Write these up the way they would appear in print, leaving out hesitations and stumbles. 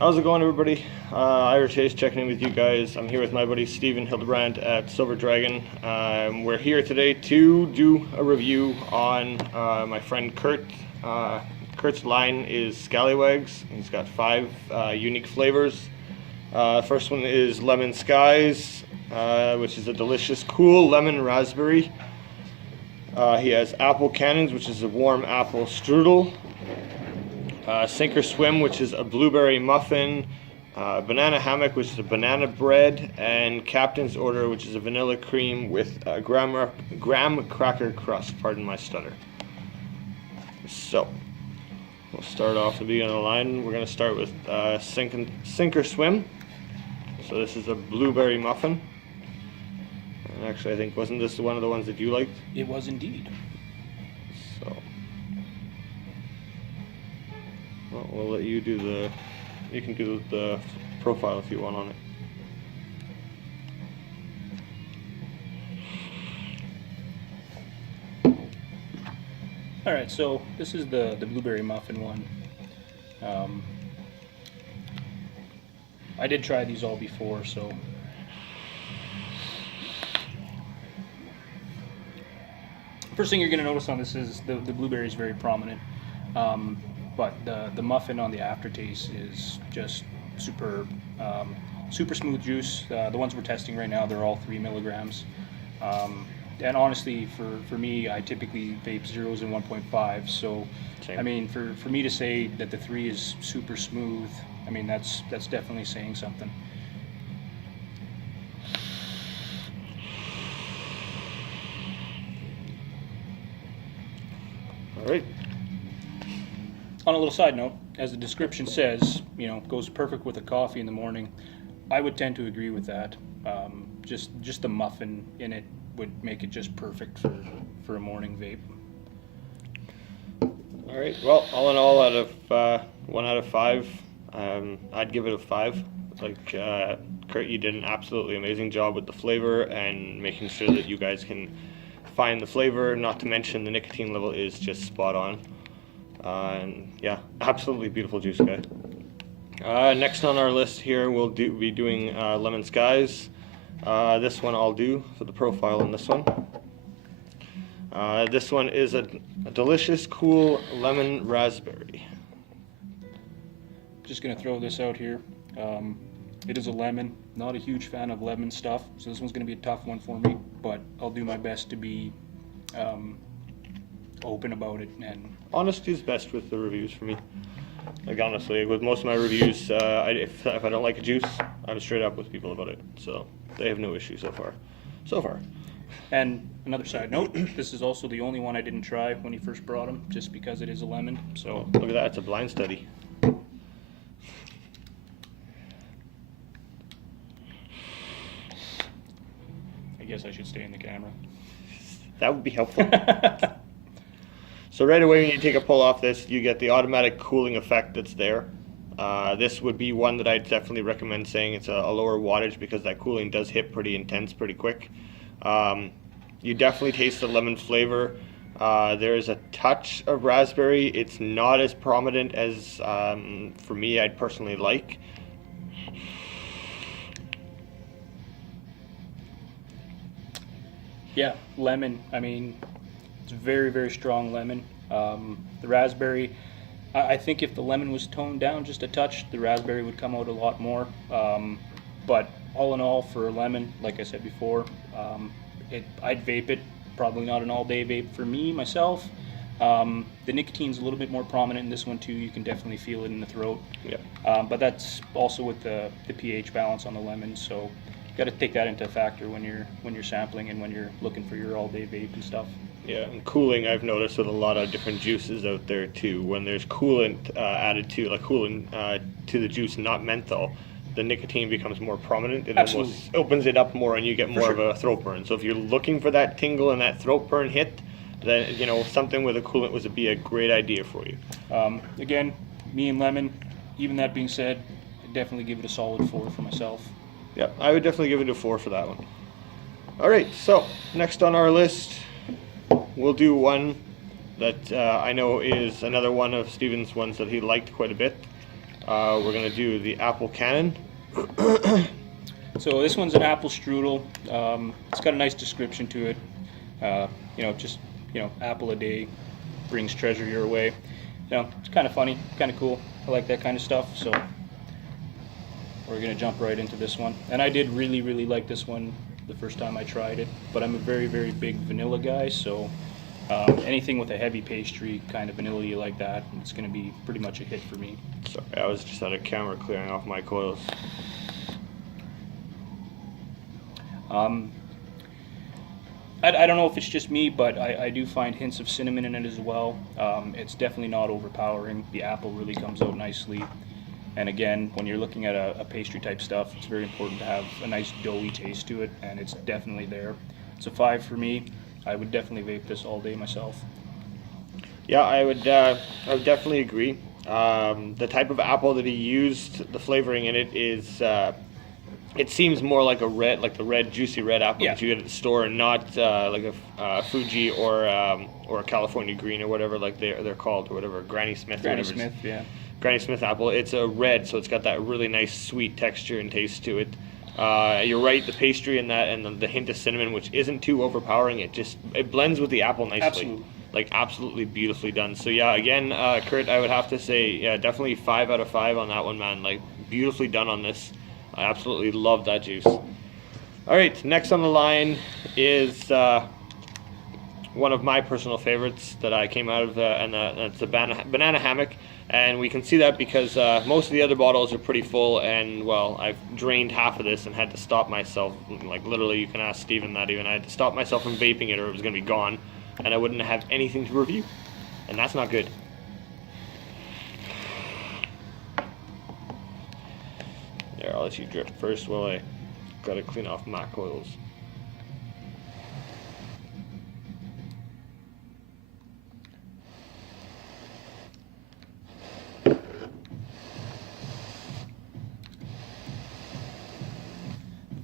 How's it going, everybody? Ira Chase checking in with you guys. I'm here with my buddy Steven Hildebrand at Silver Dragon. We're here today to do a review on my friend Kurt. Kurt's line is SKALIWAGZ. He's got 5 unique flavors. First one is Lemon Skies, which is a delicious, cool lemon raspberry. He has Apple Cannons, which is a warm apple strudel. Sink or Swim, which is a blueberry muffin, Banana Hammock, which is a banana bread, and Captain's Order, which is a vanilla cream with a graham cracker crust. Pardon my stutter. So, we'll start off at the beginning of the line. We're going to start with Sink or Swim. So this is a blueberry muffin. And actually, I think, wasn't this one of the ones that you liked? It was indeed. So... well, we'll let you do the, you can do the profile if you want on it. Alright, so this is the blueberry muffin one. I did try these all before, so... First thing you're going to notice on this is the blueberry is very prominent. But the muffin on the aftertaste is just superb. Super smooth juice. The ones we're testing right now, they're all 3 milligrams. And honestly, for me, I typically vape zeros and 1.5. So, Same. I mean, for me to say that the 3 is super smooth, I mean, that's definitely saying something. All right. On a little side note, as the description says, you know, goes perfect with a coffee in the morning. I would tend to agree with that. Just the muffin in it would make it just perfect for a morning vape. All right. Well, all in all, out of 1 out of 5, I'd give it a 5. Like Kurt, you did an absolutely amazing job with the flavor and making sure that you guys can find the flavor. Not to mention the nicotine level is just spot on. And yeah, absolutely beautiful juice, guy. Next on our list here, we'll be doing Lemon Skies. This one I'll do for the profile on this one. This one is a delicious, cool lemon raspberry. Just gonna throw this out here. It is a lemon. Not a huge fan of lemon stuff, so this one's gonna be a tough one for me. But I'll do my best to be open about it. And Honesty is best with the reviews for me. Like, honestly, with most of my reviews, if I don't like a juice, I'm straight up with people about it. So they have no issue so far. And another side note, this is also the only one I didn't try when he first brought them, just because it is a lemon. So Look at that, it's a blind study. I guess I should stay in the camera. That would be helpful. So right away when you take a pull off this, you get the automatic cooling effect that's there. This would be one that I'd definitely recommend saying it's a lower wattage because that cooling does hit pretty intense pretty quick. You definitely taste the lemon flavor. There is a touch of raspberry. It's not as prominent as, for me, I'd personally like. Yeah, lemon. I mean, it's very, very strong lemon. The raspberry, I think if the lemon was toned down just a touch, the raspberry would come out a lot more. But all in all, for a lemon, like I said before, I'd vape it. Probably not an all-day vape for me, myself. The nicotine's a little bit more prominent in this one too. You can definitely feel it in the throat. Yeah. But that's also with the pH balance on the lemon, so got to take that into factor when you're sampling and when you're looking for your all-day vape and stuff. Yeah, and cooling I've noticed with a lot of different juices out there too. When there's coolant added to, like coolant to the juice, not menthol, the nicotine becomes more prominent. It Absolutely. almost opens it up more, and you get more For of sure. a throat burn. So if you're looking for that tingle and that throat burn hit, then something with a coolant would be a great idea for you. Again, me and lemon. Even that being said, I'd definitely give it a solid 4 for myself. Yeah, I would definitely give it a 4 for that one. All right, so next on our list, we'll do one that I know is another one of Steven's ones that he liked quite a bit. we're gonna do the apple cannon. So this one's an apple strudel. It's got a nice description to it. Just apple a day brings treasure your way. It's kind of funny, kind of cool. I like that kind of stuff. So we're gonna jump right into this one. And I did really, really like this one the first time I tried it. But I'm a very, very big vanilla guy, so anything with a heavy pastry, kind of vanilla like that, it's gonna be pretty much a hit for me. Sorry, I was just out of camera clearing off my coils. I don't know if it's just me, but I do find hints of cinnamon in it as well. It's definitely not overpowering. The apple really comes out nicely. And again, when you're looking at a pastry type stuff, it's very important to have a nice doughy taste to it, and it's definitely there. It's a 5 for me. I would definitely vape this all day myself. Yeah, I would definitely agree. The type of apple that he used, the flavoring in it is, it seems more like the red, juicy red apple that you get at the store, and not like a Fuji or a California Green or whatever like they're called, or whatever, Granny Smith. Granny Smith, yeah. Granny Smith apple. It's a red, so it's got that really nice sweet texture and taste to it. You're right, the pastry and that, and the hint of cinnamon, which isn't too overpowering. It blends with the apple nicely. Absolutely. Like absolutely beautifully done. So yeah, again, Kurt, I would have to say, yeah, definitely 5 out of 5 on that one, man. Like beautifully done on this. I absolutely love that juice. All right, next on the line is one of my personal favorites that I came out of, and that's the banana hammock. And we can see that because most of the other bottles are pretty full, and well, I've drained half of this and had to stop myself. Like literally, you can ask Steven that even. I had to stop myself from vaping it, or it was going to be gone, and I wouldn't have anything to review, and that's not good. There, I'll let you drift first while I gotta clean off my coils.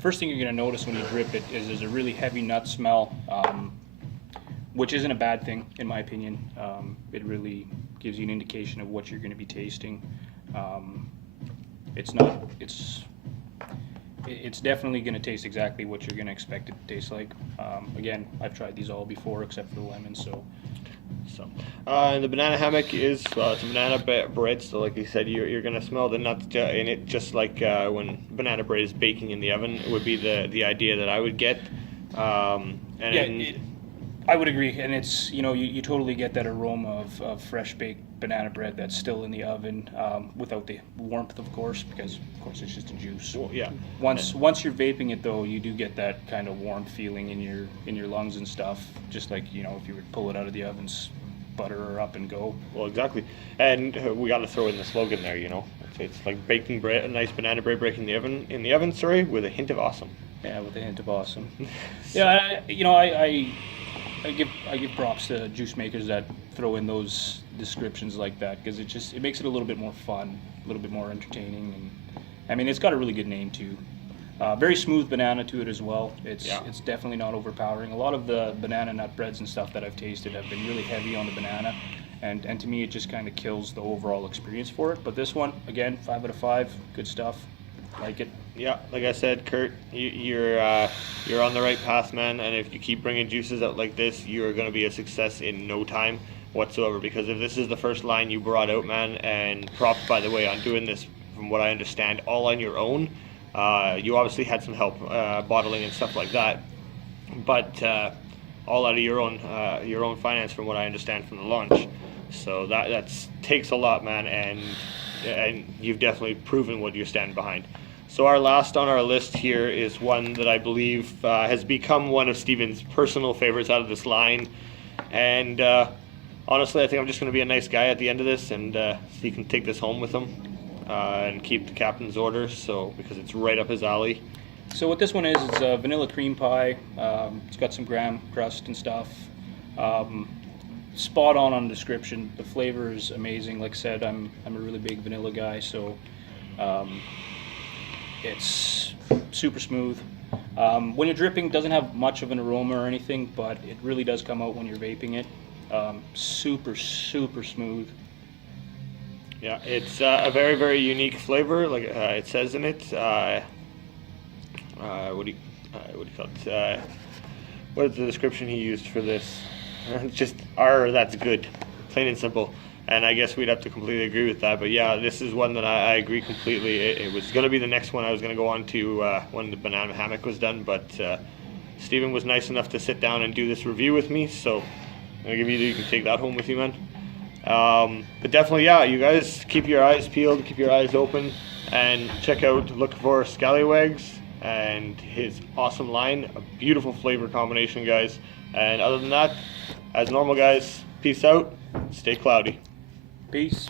First thing you're going to notice when you drip it is there's a really heavy nut smell, which isn't a bad thing in my opinion. It really gives you an indication of what you're going to be tasting. It's definitely going to taste exactly what you're going to expect it to taste like. Again, I've tried these all before except for the lemon, so. And the banana hammock is, well, it's a banana bread, so like you said, you're going to smell the nuts in it, just like when banana bread is baking in the oven. It would be the idea that I would get. I would agree, and it's, you totally get that aroma of fresh baked banana bread that's still in the oven, without the warmth, of course, because of course it's just a juice. Well, yeah. Once you're vaping it though, you do get that kind of warm feeling in your lungs and stuff, just like if you would pull it out of the ovens, butter her up and go. Well, exactly, and we got to throw in the slogan there. It's like baking bread, a nice banana bread breaking in the oven, sorry, with a hint of awesome. Yeah, with a hint of awesome. Yeah, I give props to juice makers that throw in those descriptions like that, because it makes it a little bit more fun, a little bit more entertaining, and I mean it's got a really good name too. Very smooth banana to it as well. It's definitely not overpowering. A lot of the banana nut breads and stuff that I've tasted have been really heavy on the banana, and to me it just kind of kills the overall experience for it. But this one, again, 5 out of 5, good stuff. Like it. Yeah, like I said, Kurt, you're on the right path, man. And if you keep bringing juices out like this, you are going to be a success in no time whatsoever. Because if this is the first line you brought out, man, and props, by the way, on doing this, from what I understand, all on your own. You obviously had some help bottling and stuff like that, but all out of your own finance, from what I understand from the launch. So that takes a lot, man, and you've definitely proven what you stand behind. So our last on our list here is one that I believe has become one of Steven's personal favorites out of this line. And honestly, I think I'm just going to be a nice guy at the end of this, and so he can take this home with him and keep the captain's order, so because it's right up his alley. So what this one is, it's a vanilla cream pie. It's got some graham crust and stuff. Spot on the description. The flavor is amazing. Like I said, I'm a really big vanilla guy, so it's super smooth. When you're dripping, it doesn't have much of an aroma or anything, but it really does come out when you're vaping it. Super smooth. Yeah, it's a very, very unique flavor, like it says in it. What do you call it? What is the description he used for this? Just that's good, plain and simple. And I guess we'd have to completely agree with that. But yeah, this is one that I agree completely. It was going to be the next one I was going to go on to when the banana hammock was done. But Steven was nice enough to sit down and do this review with me. So I'm going to give you can take that home with you, man. But definitely, yeah, you guys keep your eyes peeled, keep your eyes open, and look for SKALIWAGZ and his awesome line. A beautiful flavor combination, guys. And other than that, as normal, guys, peace out, stay cloudy. Peace.